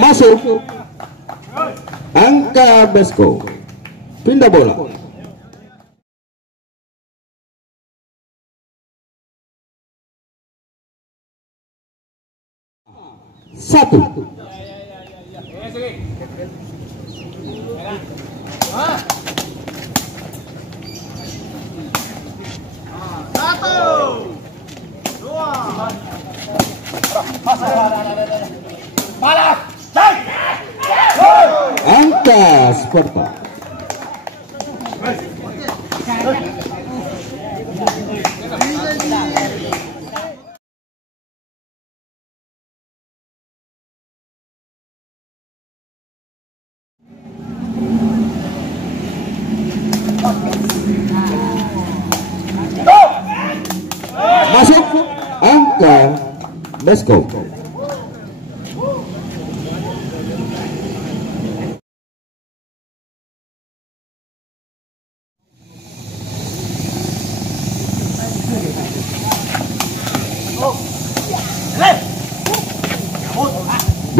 Masuk angka Besko, pindah bola. Satu. Angka Sparta. Masuk angka Besko.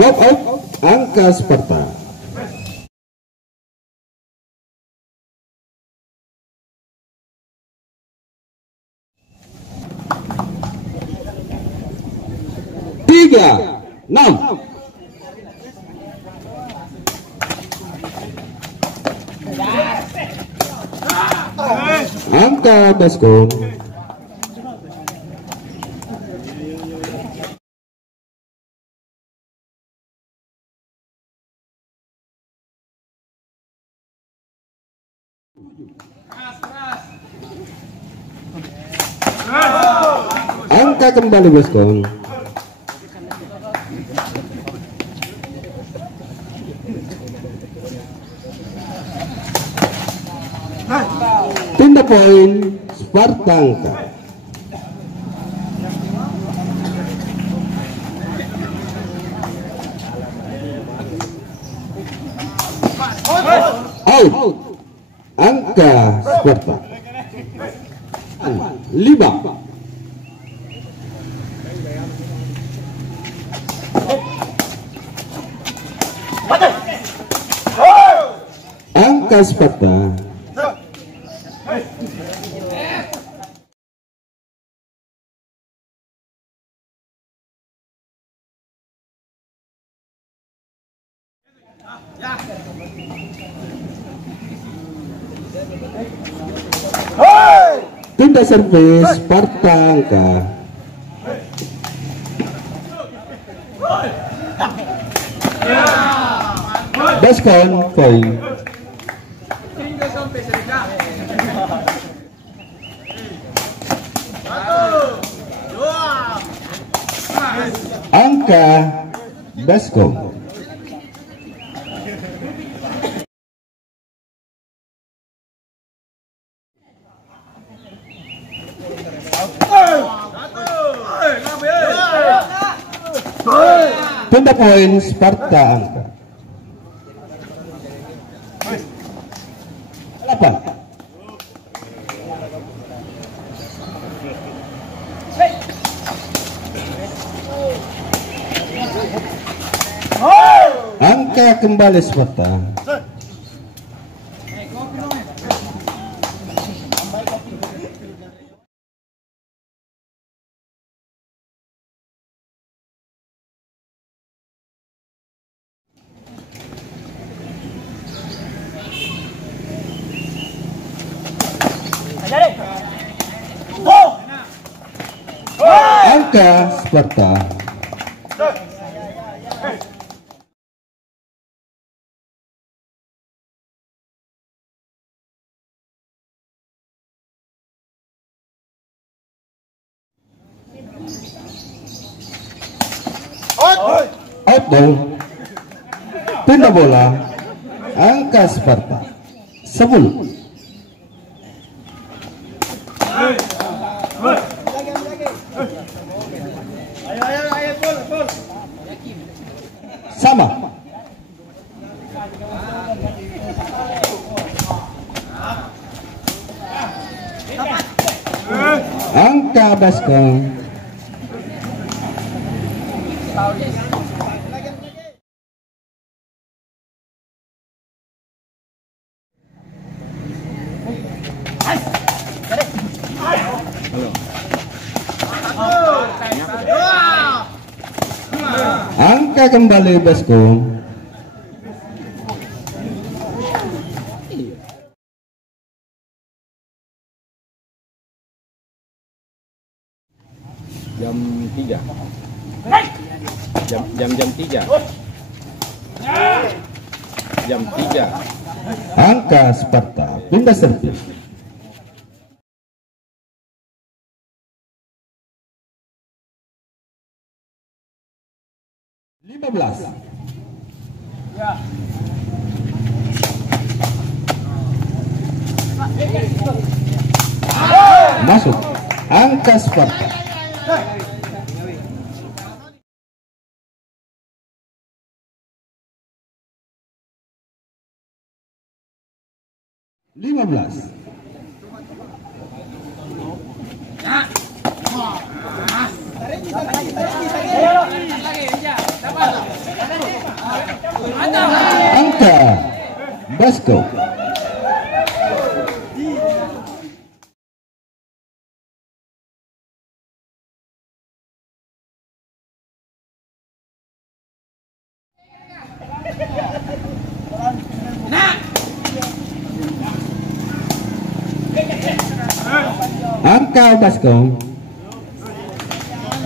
Block out angka Sparta. Tiga, 6. Angka Besko. Angka kembali Besko. Pindah poin Sparta angka. Out angka Sparta. 5. Angka Sparta. Tindak servis Sparta angka. Beskon poin. Angka Beskon. Tanda poin Sparta angka 8. Angka kembali Sparta. Angka Sparta. Out ball. Pindah bola. Angka Sparta 10. Sama. Angka Baskom. Angka kembali Baskom. Jam 3. Jam 3. Jam 3. Angka Sparta pindah servis. Masuk. Angka Sparta. Lima belas. Angka Baskom. Angka Baskom.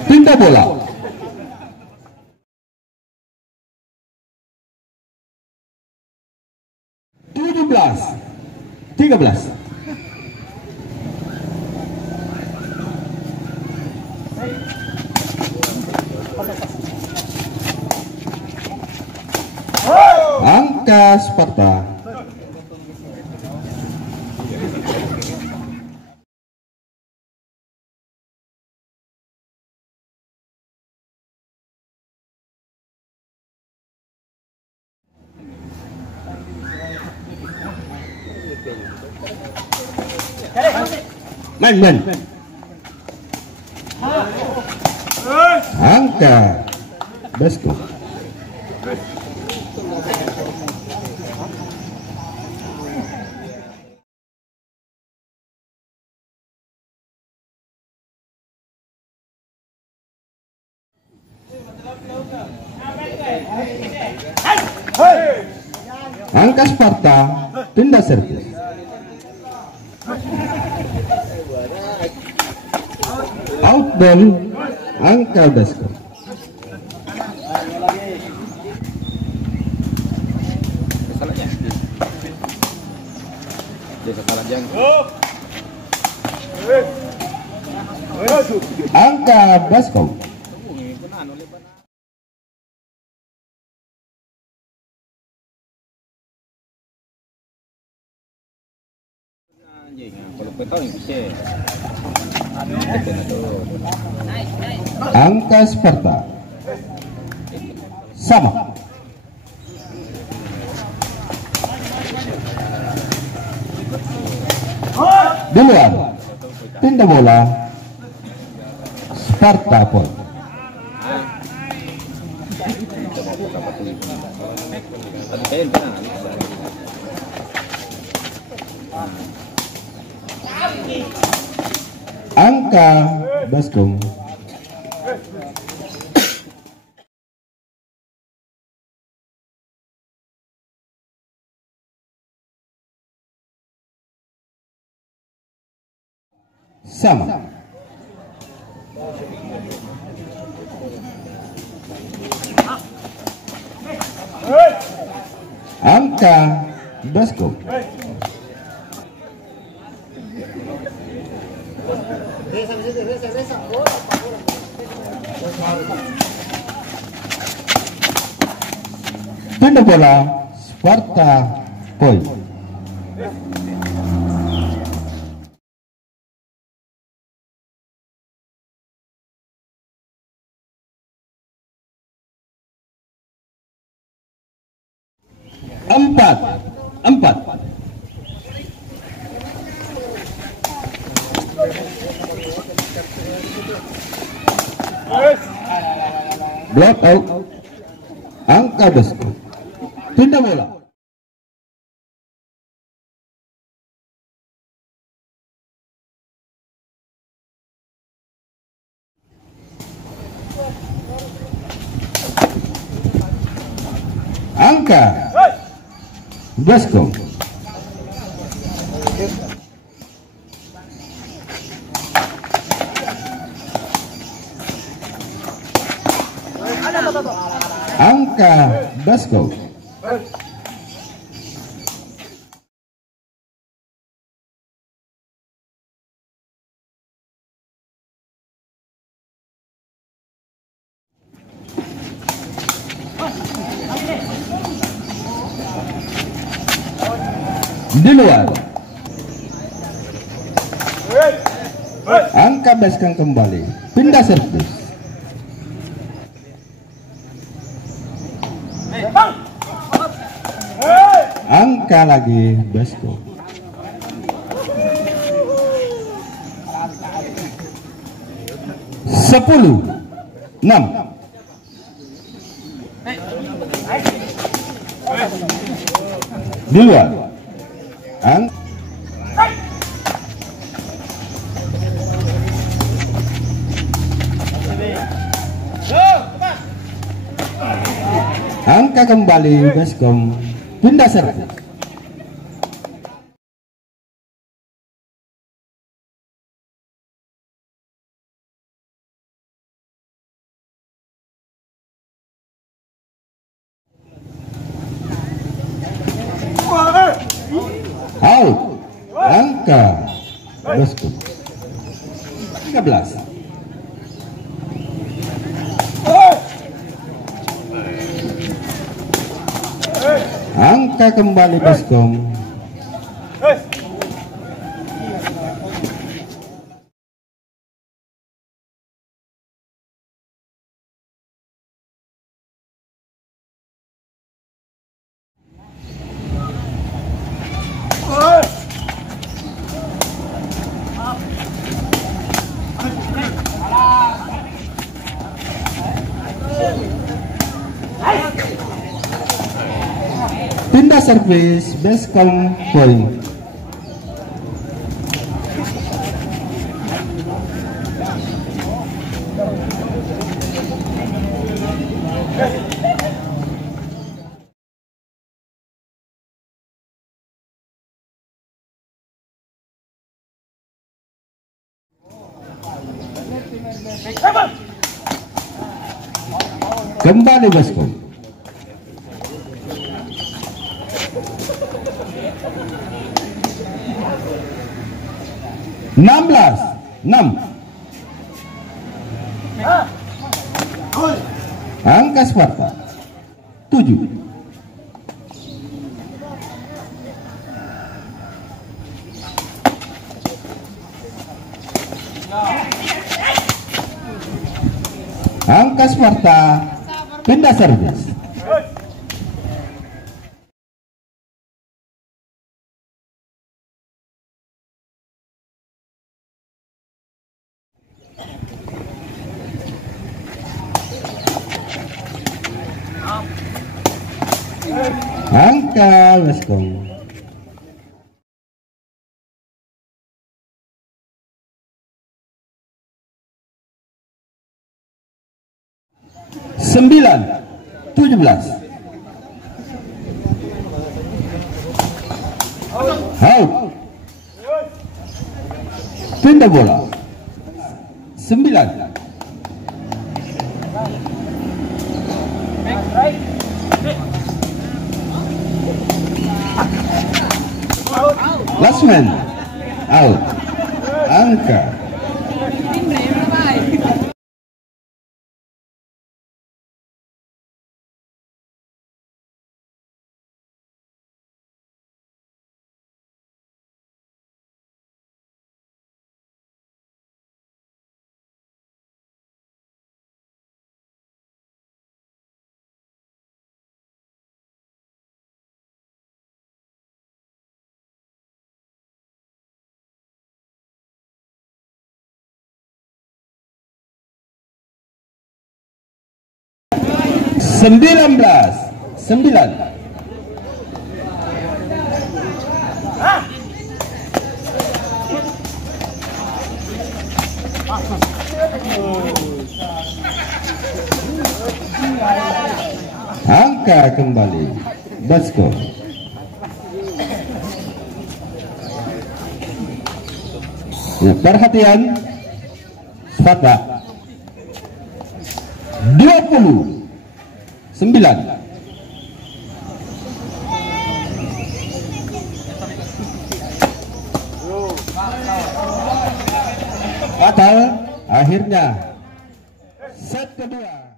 Pindah bola. Tujuh belas. 13. Angka Sparta. Main. Angka Baskom. Angka Sparta pindah servis. Out ball. Angka Baskom. Salahnya. Dia salah jang. Angka Baskom. Kalau petang bisa. Angka Sparta. sama. Duluan, pindah bola, Sparta point. Tapi kayaknya pernah. Angka Baskom sama. Angka Baskom pindah bola, Sparta point. Empat. Block out. Angka Baskom pindah bola. Angka Baskom Angka Baskom di luar. Angka Baskom kembali, pindah servis. Angka lagi Baskom. Sepuluh 6. Di luar. Angka kembali Baskom, pindah servis. Out. Angka Baskom 13. Angka kembali Baskom. Pindah servis Baskom point. Kembali Baskom. Enam. Angka Sparta 7. Angka Sparta Pindah servis. Angka Baskom. Sembilan 17. Out. Pindah bola. 9. Last man. Out. Angka. Sembilan. Angka kembali Baskom. Ya, perhatian Sparta 29. Fatal akhirnya set kedua.